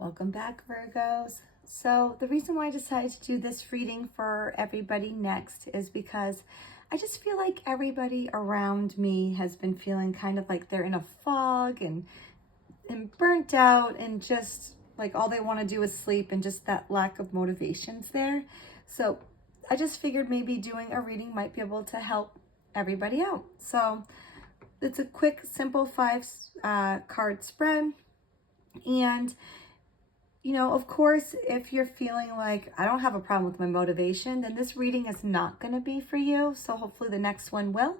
Welcome back, Virgos. So the reason why I decided to do this reading for everybody next is because I just feel like everybody around me has been feeling kind of like they're in a fog and burnt out, and just like all they want to do is sleep, and just that lack of motivation's there. So I just figured maybe doing a reading might be able to help everybody out. So it's a quick, simple five card spread. And of course, if you're feeling like I don't have a problem with my motivation, then this reading is not going to be for you. So hopefully the next one will.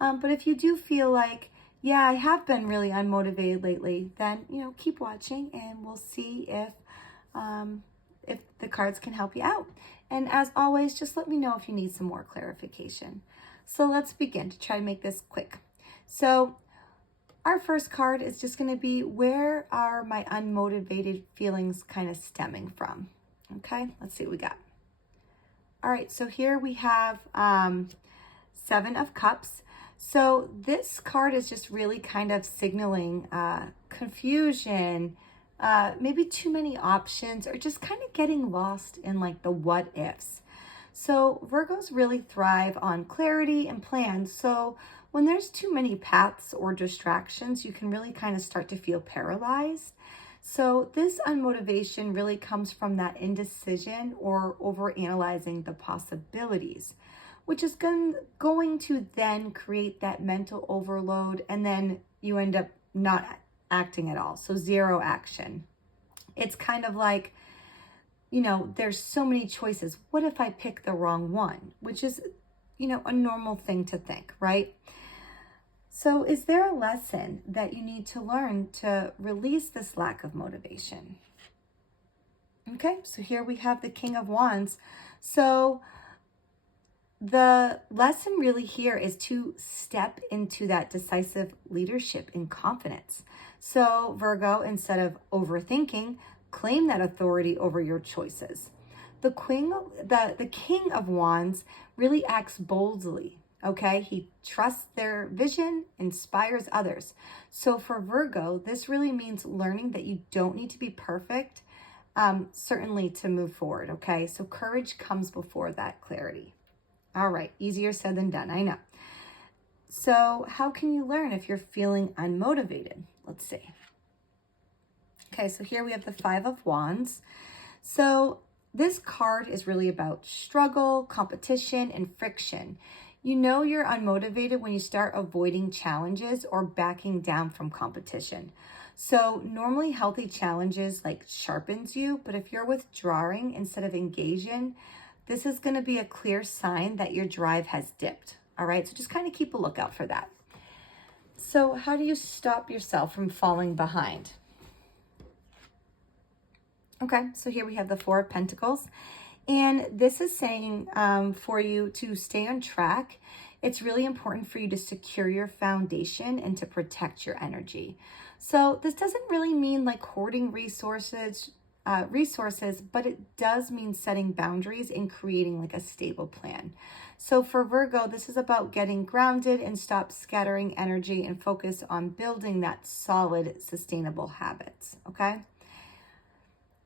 But if you do feel like, yeah, I have been really unmotivated lately, then, keep watching and we'll see if the cards can help you out. And as always, just let me know if you need some more clarification. So let's begin to try to make this quick. So our first card is just going to be, where are my unmotivated feelings kind of stemming from? Okay, let's see what we got. All right, so here we have Seven of Cups. So this card is just really kind of signaling confusion, maybe too many options, or just kind of getting lost in like the what ifs. So Virgos really thrive on clarity and plans. So when there's too many paths or distractions, you can really kind of start to feel paralyzed. So this unmotivation really comes from that indecision or overanalyzing the possibilities, which is going to then create that mental overload, and then you end up not acting at all. So zero action. It's kind of like, there's so many choices. What if I pick the wrong one? Which is, a normal thing to think, right? So is there a lesson that you need to learn to release this lack of motivation? Okay, so here we have the King of Wands. So the lesson really here is to step into that decisive leadership and confidence. So Virgo, instead of overthinking, claim that authority over your choices. The King of Wands really acts boldly. Okay, he trusts their vision, inspires others. So for Virgo, this really means learning that you don't need to be perfect, certainly to move forward. Okay, so courage comes before that clarity. All right, easier said than done, I know. So how can you learn if you're feeling unmotivated? Let's see. Okay, so here we have the Five of Wands. So this card is really about struggle, competition, and friction. You know you're unmotivated when you start avoiding challenges or backing down from competition. So normally healthy challenges like sharpens you, but if you're withdrawing instead of engaging, this is going to be a clear sign that your drive has dipped. All right, so just kind of keep a lookout for that. So how do you stop yourself from falling behind? Okay, so here we have the Four of Pentacles. And this is saying for you to stay on track. It's really important for you to secure your foundation and to protect your energy. So this doesn't really mean like hoarding resources, but it does mean setting boundaries and creating like a stable plan. So for Virgo, this is about getting grounded and stop scattering energy and focus on building that solid, sustainable habits, okay?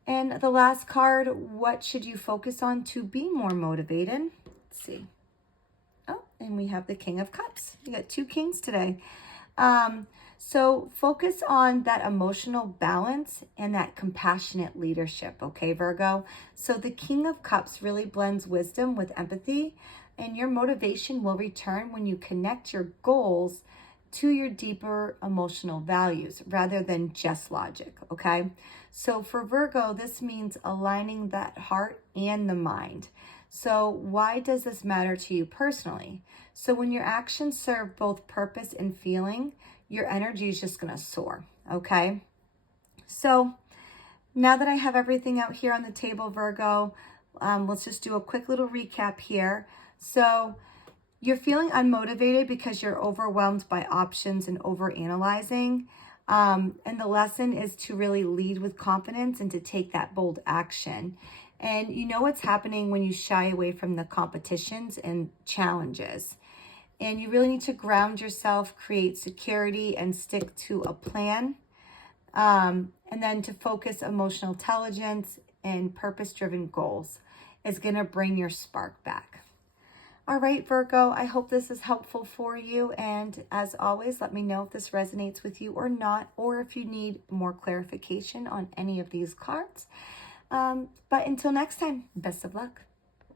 And the last card, what should you focus on to be more motivated? Let's see. Oh, and we have the King of Cups. We got two kings today. So focus on that emotional balance and that compassionate leadership, okay, Virgo? So the King of Cups really blends wisdom with empathy, and your motivation will return when you connect your goals to your deeper emotional values rather than just logic, okay? So for Virgo, this means aligning that heart and the mind. So why does this matter to you personally? So when your actions serve both purpose and feeling, your energy is just going to soar, okay? So now that I have everything out here on the table, Virgo, let's just do a quick little recap here. So you're feeling unmotivated because you're overwhelmed by options and overanalyzing. And the lesson is to really lead with confidence and to take that bold action. And you know what's happening when you shy away from the competitions and challenges. And you really need to ground yourself, create security, and stick to a plan. And then to focus emotional intelligence and purpose-driven goals is going to bring your spark back. All right, Virgo, I hope this is helpful for you. And as always, let me know if this resonates with you or not, or if you need more clarification on any of these cards. But until next time, best of luck.